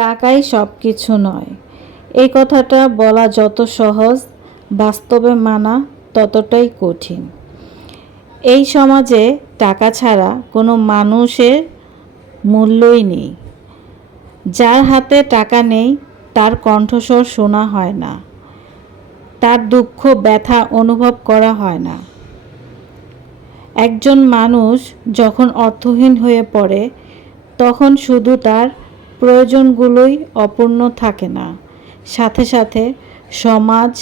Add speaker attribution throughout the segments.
Speaker 1: টাকাই সব কিছু নয়। এই কথাটা বলা যত সহজ, বাস্তবে মানা ততটাই কঠিন। এই সমাজে টাকা ছাড়া কোনো মানুষের মূল্যই নেই। যার হাতে টাকা নেই, তার কণ্ঠস্বর শোনা হয় না। তার দুঃখ, ব্যথা অনুভব করা হয় না। একজন মানুষ যখন অর্থহীন হয়ে পড়ে, তখন শুধু তার প্রয়োজনগুলোই অপূর্ণ থাকে না। সাথে সাথে সমাজ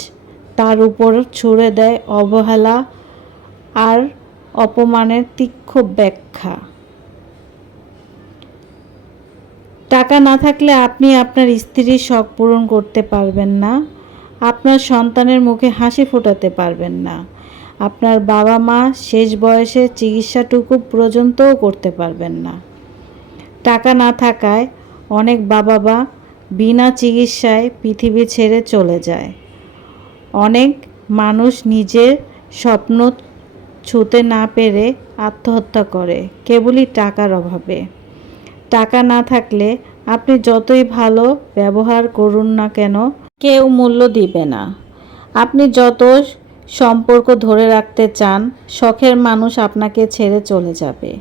Speaker 1: তার উপর ছুড়ে দেয় অবহেলা আর অপমানের তীক্ষ্ণ ব্যাখ্যা। টাকা না থাকলে আপনি আপনার স্ত্রীর শখ পূরণ করতে পারবেন না, আপনার সন্তানের মুখে হাসি ফোটাতে পারবেন না, আপনার বাবা মা শেষ বয়সে চিকিৎসাটুকু পর্যন্তও করতে পারবেন না। টাকা না থাকায় অনেক বাবা মা বিনা চিকিৎসায় পৃথিবী ছেড়ে চলে যায়। অনেক মানুষ নিজের স্বপ্ন ছুতে না পেরে আত্মহত্যা করে, কেবলই টাকার অভাবে। টাকা না থাকলে আপনি যতই ভালো ব্যবহার করুন না কেন, কেউ মূল্য দিবে না। আপনি যত সম্পর্ক ধরে রাখতে চান, শখের মানুষ আপনাকে ছেড়ে চলে যাবে।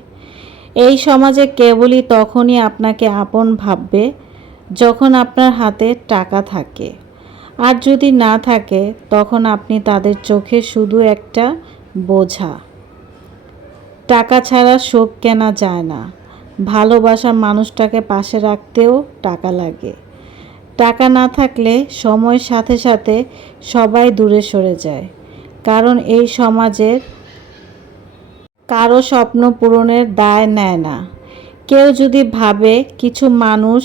Speaker 1: এই সমাজে কেবলই তখনই আপনাকে আপন ভাববে যখন আপনার হাতে টাকা থাকে। আর যদি না থাকে, তখন আপনি তাদের চোখে শুধু একটা বোঝা। টাকা ছাড়া শোক কেনা যায় না। ভালোবাসা মানুষটাকে পাশে রাখতেও টাকা লাগে। টাকা না থাকলে সময়ের সাথে সাথে সবাই দূরে সরে যায়। কারণ এই সমাজের কারও স্বপ্ন পূরণের দায় নেয় না। কেউ যদি ভাবে কিছু মানুষ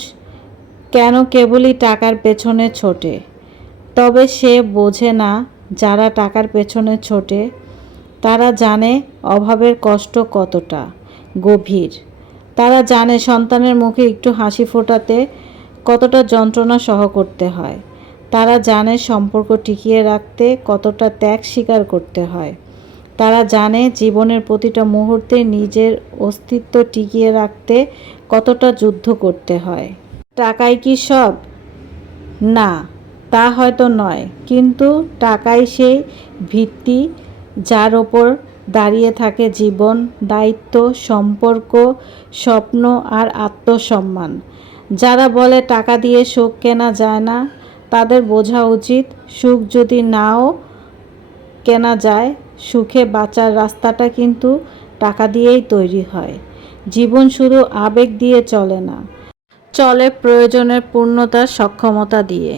Speaker 1: কেন কেবলই টাকার পেছনে ছোটে, তবে সে বোঝে না যারা টাকার পেছনে ছোটে, তারা জানে অভাবের কষ্ট কতটা গভীর। তারা জানে সন্তানের মুখে একটু হাসি ফোটাতে কতটা যন্ত্রণা সহ করতে হয়। তারা জানে সম্পর্ক টিকিয়ে রাখতে কতটা ত্যাগ স্বীকার করতে হয়। তারা জানে জীবনের প্রতিটা মুহূর্তে নিজের অস্তিত্ব টিকিয়ে রাখতে কতটা যুদ্ধ করতে হয়। টাকাই কি সব? না, তা হয়তো নয়, কিন্তু টাকাই সেই ভিত্তি যার ওপর দাঁড়িয়ে থাকে জীবন, দায়িত্ব, সম্পর্ক, স্বপ্ন আর আত্মসম্মান। যারা বলে টাকা দিয়ে সুখ কেনা যায় না, তাদের বোঝা উচিত সুখ যদি নাও কেনা যায় সুখে বাঁচার রাস্তাটা কিন্তু টাকা দিয়েই তৈরি হয়। জীবন শুধু আবেগ দিয়ে চলে না, চলে প্রয়োজনের পূর্ণতার সক্ষমতা দিয়ে।